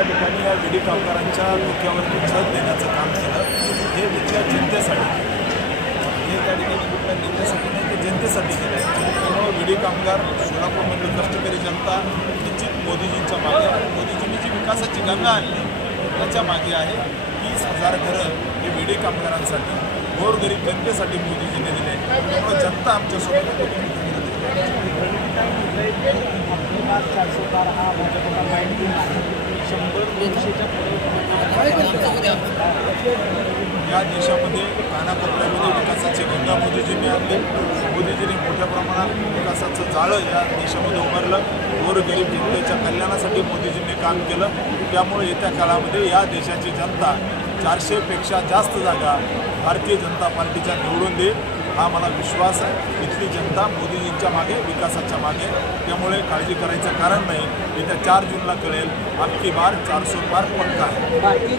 त्या ठिकाणी या विडी कामगारांच्या डोक्यावरती छत देण्याचं काम केलं. हे तिथल्या जनतेसाठी हे त्या ठिकाणी कुठल्या नेत्यासाठी नाही, ते जनतेसाठी केलं आहे. त्यामुळे विडी कामगार सोलापूरमधील कष्टकरी जनता निश्चित मोदीजींच्या मागे आहे. मोदीजींनी जी विकासाची गंगा आणली त्याच्या मागे आहे. 30,000 घरं हे विडी कामगारांसाठी गोरगरीब जनतेसाठी मोदीजींनी दिले. त्यामुळे जनता आमच्यासोबत या देशामध्ये कानाकोपऱ्यामध्ये विकासाची गंगा मोदीजींनी आणली. मोदीजींनी मोठ्या प्रमाणात विकासाचं जाळं या देशामध्ये उभारलं. गोरगरीब जनतेच्या कल्याणासाठी मोदीजींनी काम केलं. त्यामुळे येत्या काळामध्ये या देशाची जनता 400पेक्षा जास्त जागा भारतीय जनता पार्टीच्या निवडून देईल हा मला विश्वास आहे. इथली जनता मोदीजींच्या मागे, विकासाच्या मागे. त्यामुळे काळजी करायचं कारण नाही. येत्या 4 जूनला कळेल, अबकी बार 400 पार पक्का आहे.